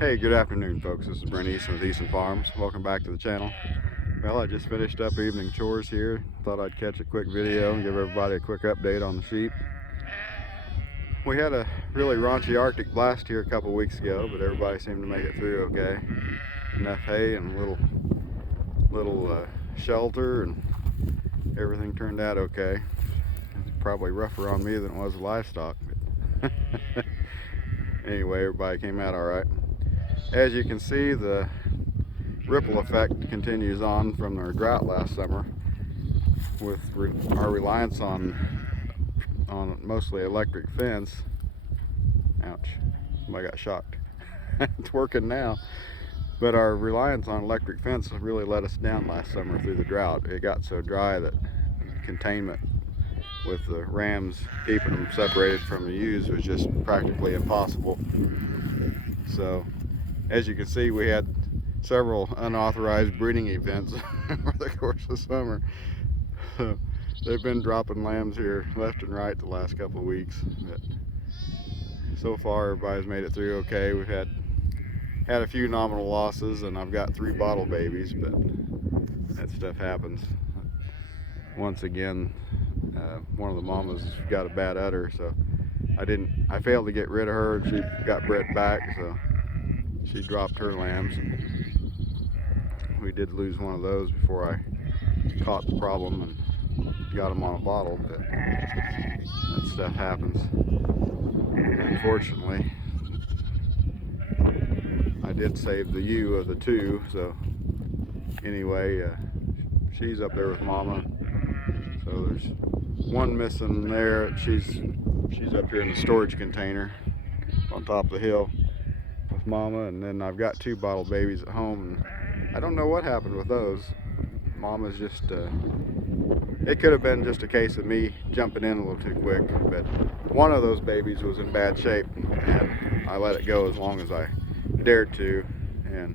Hey, good afternoon, folks. This is Brent Easton with Easton Farms. Welcome back to the channel. Well, I just finished up evening chores here. Thought I'd catch a quick video and give everybody a quick update on the sheep. We had a really raunchy Arctic blast here a couple weeks ago, but everybody seemed to make it through okay. Enough hay and a little shelter, and everything turned out okay. It's probably rougher on me than it was the livestock, but anyway, everybody came out all right. As you can see, the ripple effect continues on from our drought last summer, with our reliance on mostly electric fence. Ouch, somebody got shocked. It's working now, but our reliance on electric fence really let us down last summer through the drought. It got so dry that containment with the rams, keeping them separated from the ewes, was just practically impossible. So as you can see, we had several unauthorized breeding events over the course of summer. They've been dropping lambs here left and right the last couple of weeks, but so far everybody's made it through okay. We've had a few nominal losses, and I've got 3 bottle babies, but that stuff happens. Once again, one of the mamas got a bad udder, so I failed to get rid of her, and she got bred back, so she dropped her lambs. We did lose one of those before I caught the problem and got them on a bottle, but that stuff happens. Unfortunately, I did save the ewe of the 2, so anyway, she's up there with Mama. So there's one missing there. She's up here in the storage container on top of the hill with Mama, and then I've got 2 bottle babies at home, and I don't know what happened with those. Mama's just it could have been just a case of me jumping in a little too quick, but one of those babies was in bad shape, and I let it go as long as I dared to, and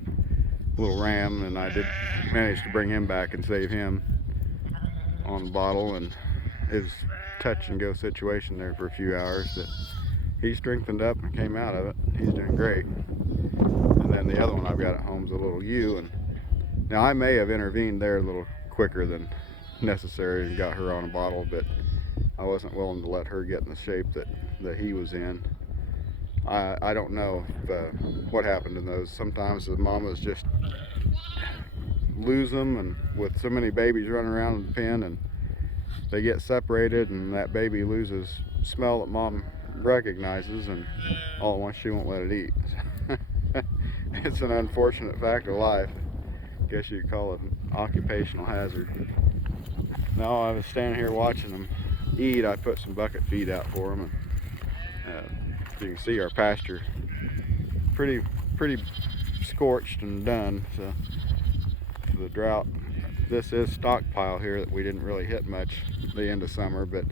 little ram, and I did manage to bring him back and save him on the bottle, and it was touch and go situation there for a few hours, but he strengthened up and came out of it. He's doing great. And then the other one I've got at home is a little ewe, and now I may have intervened there a little quicker than necessary and got her on a bottle, but I wasn't willing to let her get in the shape that he was in. I don't know what happened in those. Sometimes the mamas just lose them, and with so many babies running around in the pen, and they get separated, and that baby loses smell that mom recognizes, and all at once she won't let it eat. It's an unfortunate fact of life. I guess you'd call it an occupational hazard. No, I was standing here watching them eat. I put some bucket feed out for them, and you can see our pasture pretty scorched and done. So for the drought, this is stockpile here that we didn't really hit much the end of summer, but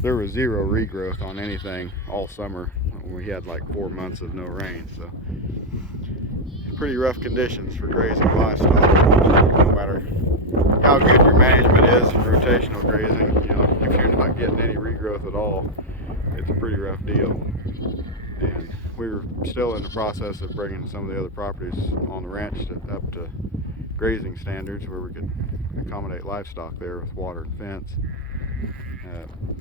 there was 0 regrowth on anything all summer. We had like 4 months of no rain, so pretty rough conditions for grazing livestock. No matter how good your management is in rotational grazing, if you're not getting any regrowth at all, it's a pretty rough deal. And we were still in the process of bringing some of the other properties on the ranch up to grazing standards where we could accommodate livestock there with water and fence.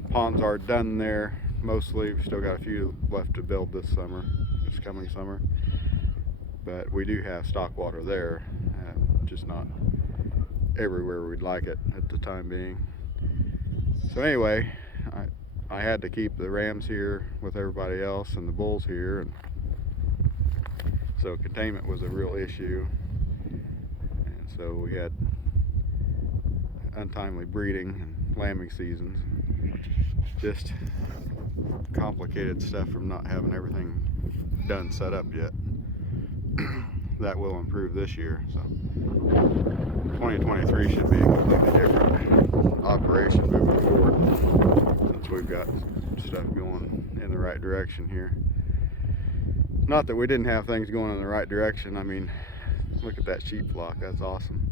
Ponds are done there mostly. We've still got a few left to build this coming summer, but we do have stock water there, just not everywhere we'd like it at the time being. So anyway, I had to keep the rams here with everybody else and the bulls here, and so containment was a real issue, and so we had untimely breeding and lambing seasons. Just complicated stuff from not having everything done set up yet. That will improve this year, so 2023 should be a completely different operation moving forward, since we've got stuff going in the right direction here. Not that we didn't have things going in the right direction. I mean, look at that sheep flock. That's awesome.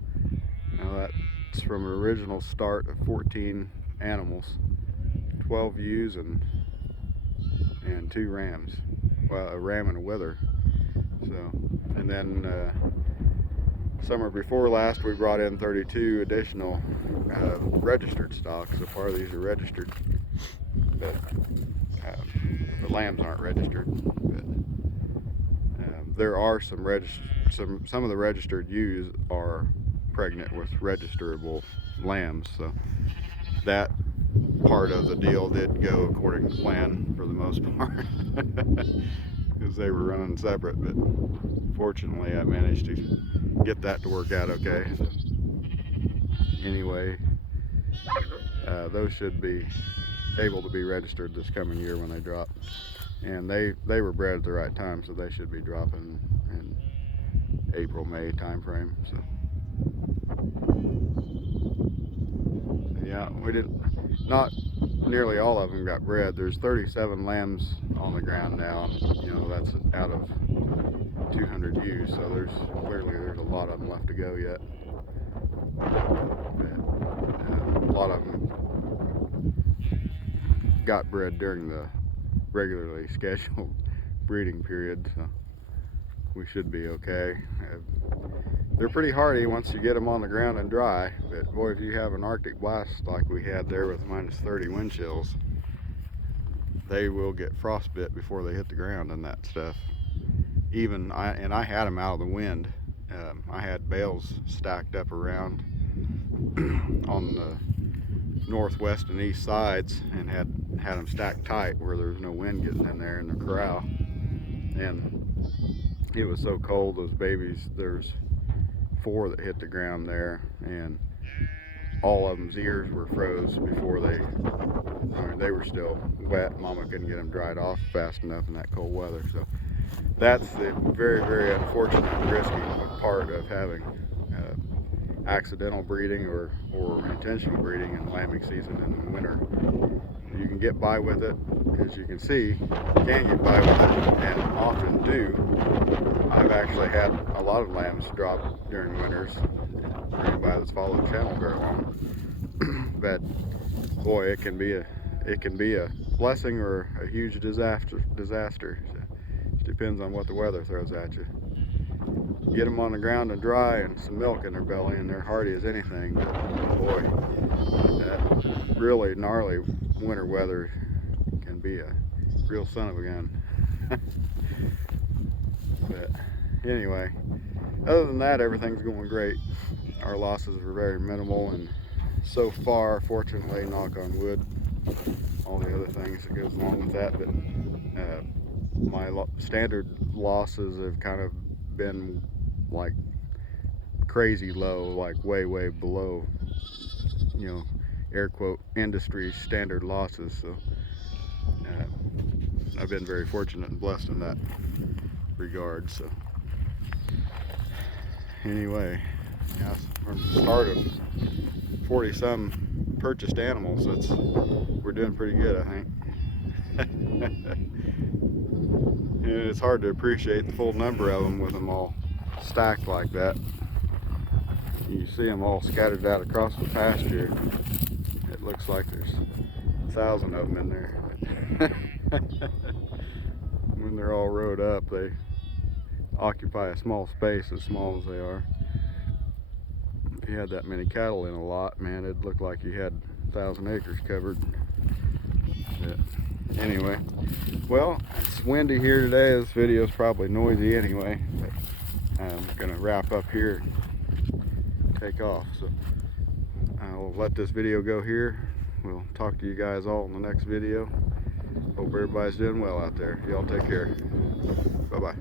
Now that's from an original start of 14 animals, 12 ewes and 2 rams. Well, a ram and a wether. So, and then summer before last we brought in 32 additional registered stock. So far these are registered, but the lambs aren't registered. But there are some of the registered ewes are pregnant with registerable lambs. So that part of the deal did go according to plan for the most part, because they were running separate. But fortunately I managed to get that to work out okay. So anyway, those should be able to be registered this coming year when they drop, and they were bred at the right time, so they should be dropping in April, May time frame. So yeah, we didn't, not nearly all of them got bred. There's 37 lambs on the ground now. You know, that's out of 200 ewes, so there's a lot of them left to go yet. But, a lot of them got bred during the regularly scheduled breeding period, so we should be okay. They're pretty hardy once you get them on the ground and dry, but boy, if you have an Arctic blast like we had there with -30 wind chills, they will get frostbit before they hit the ground and that stuff. I had them out of the wind. I had bales stacked up around on the northwest and east sides, and had them stacked tight where there was no wind getting in there in the corral. And it was so cold, those babies, there's 4 that hit the ground there, and all of them's ears were froze before they were still wet. Mama couldn't get them dried off fast enough in that cold weather. So that's the very, very unfortunate and risky part of having accidental breeding or intentional breeding in lambing season in the winter. You can get by with it, as you can see, you can get by with it, and often do. I've actually had a lot of lambs drop during winters. Anybody that's followed the channel very long, but boy, it can be a blessing or a huge disaster. It depends on what the weather throws at you. Get them on the ground and dry and some milk in their belly, and they're hardy as anything. But boy, that really gnarly winter weather can be a real son of a gun. But anyway, other than that, everything's going great. Our losses were very minimal, and so far, fortunately, knock on wood, all the other things that goes along with that, but my standard losses have kind of been like crazy low, like way below, you know, air quote, industry standard losses. So I've been very fortunate and blessed in that regard. So anyway, yeah, from the start of 40 some purchased animals, we're doing pretty good, I think. And it's hard to appreciate the full number of them with them all stacked like that. You see them all scattered out across the pasture. It looks like there's 1,000 of them in there. When they're all rowed up, they occupy a small space, as small as they are. If you had that many cattle in a lot, man, it'd look like you had 1,000 acres covered. But anyway, well, it's windy here today. This video is probably noisy anyway, but I'm gonna wrap up here, take off. So I'll let this video go here. We'll talk to you guys all in the next video. Hope everybody's doing well out there. Y'all take care. Bye-bye.